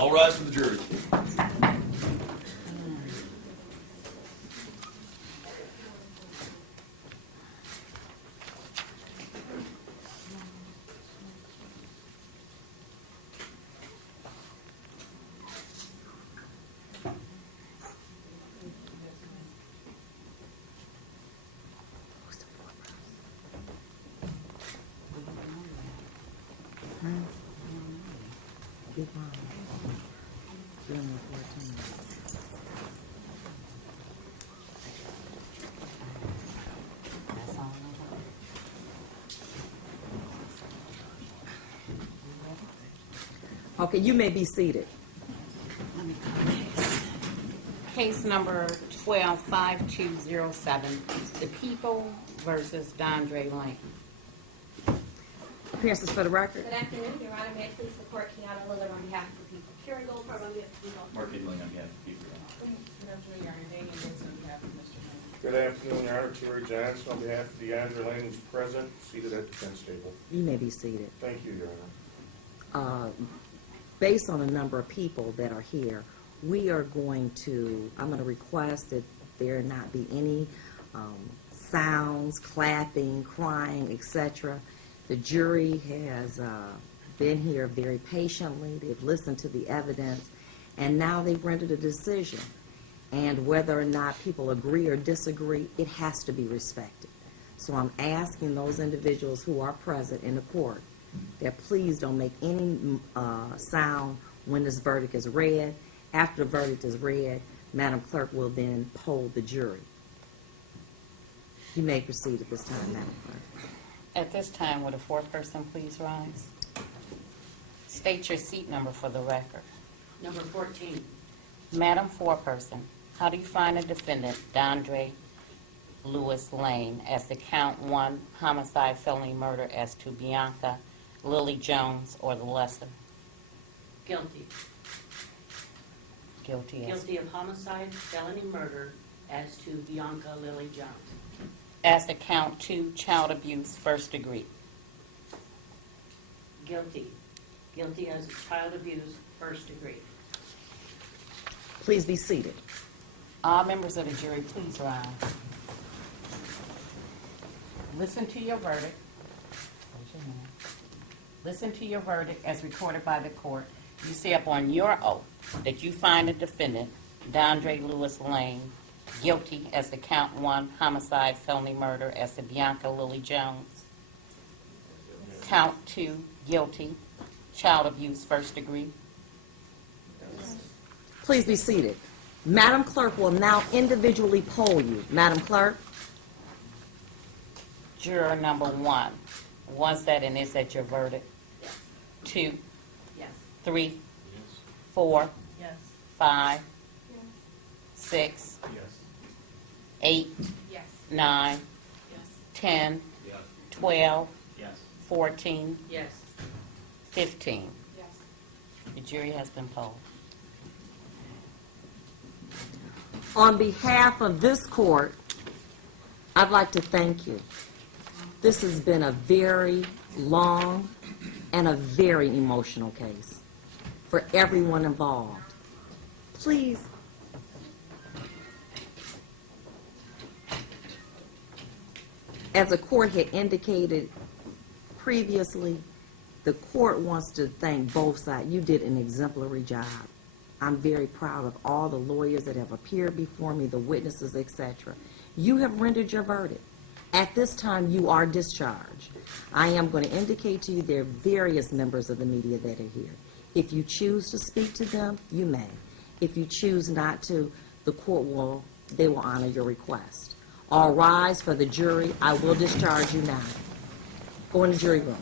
All rise for the jury. Okay, you may be seated. Case number 125207, The People versus Dondre Lane. Appearances for the record. Good afternoon, Your Honor. May it please the court, Kiana Lillard on behalf of the people. Carrie Goldfarb on behalf of the people. Mark Edling on behalf of the people. Good afternoon, Your Honor. Daniel Dixon on behalf of Mr. Lane. Good afternoon, Your Honor. Terry Johnson on behalf of DeAndre Lane, who's present, seated at the defense table. You may be seated. Thank you, Your Honor. Based on the number of people that are here, I'm going to request that there not be any sounds, clapping, crying, etc. The jury has been here very patiently. They've listened to the evidence, and now they've rendered a decision. And whether or not people agree or disagree, it has to be respected. So I'm asking those individuals who are present in the court that please don't make any sound when this verdict is read. After the verdict is read, Madam Clerk will then poll the jury. You may proceed at this time, Madam Clerk. At this time, would a fourth person please rise? State your seat number for the record. Number 14. Madam Foreperson, how do you find the defendant, Dondre Lewis Lane, as the count 1 homicide felony murder as to Bianca Lily Jones or the lesser? Guilty. Guilty as Guilty of homicide, felony murder as to Bianca Lily Jones. as the count 2 child abuse first degree. Guilty. Guilty as a child abuse first degree. Please be seated. All members of the jury, please rise. Listen to your verdict. Raise your hand. Listen to your verdict as recorded by the court. You say upon your oath that you find the defendant, Dondre Lewis Lane, guilty as the count 1 homicide felony murder as to Bianca Lily Jones. Count 2, guilty, child abuse first degree. Please be seated. Madam Clerk will now individually poll you. Madam Clerk? Juror number 1, was that and is that your verdict? Yes. 2, Yes. 3, 4, Yes. 5, 6, Yes. 8, Yes. 9, Yes. 10, Yes. 12, Yes. 14, Yes. 15. Yes. The jury has been polled. On behalf of this court, I'd like to thank you. This has been a very long and a very emotional case for everyone involved. Please. As the court had indicated previously, the court wants to thank both sides. You did an exemplary job. I'm very proud of all the lawyers that have appeared before me, the witnesses, etc. You have rendered your verdict. At this time, you are discharged. I am going to indicate to you there are various members of the media that are here. If you choose to speak to them, you may. If you choose not to, the court will honor your request. All rise for the jury. I will discharge you now. Go in the jury room.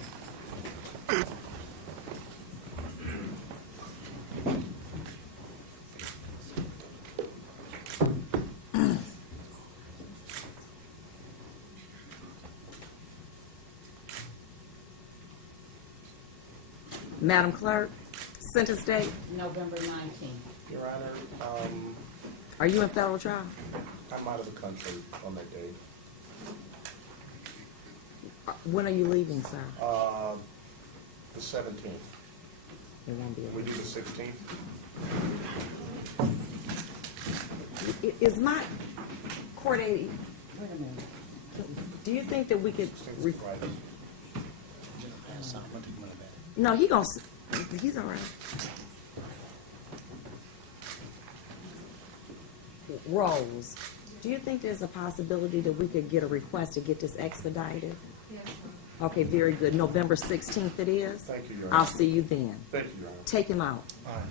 Madam Clerk, sentence date. November 19th. Your Honor, Are you in federal trial? I'm out of the country on that day. When are you leaving, sir? The 17th. It won't be. We do the 16th. Is my court aide, Wait a minute. do you think that we could, re- Friday. no, he's all right. Rose, do you think there's a possibility that we could get a request to get this expedited? Yes. Okay, very good. November 16th it is? Thank you, Your I'll Honor. see you then. Thank you, Your Honor. Take him out. All right.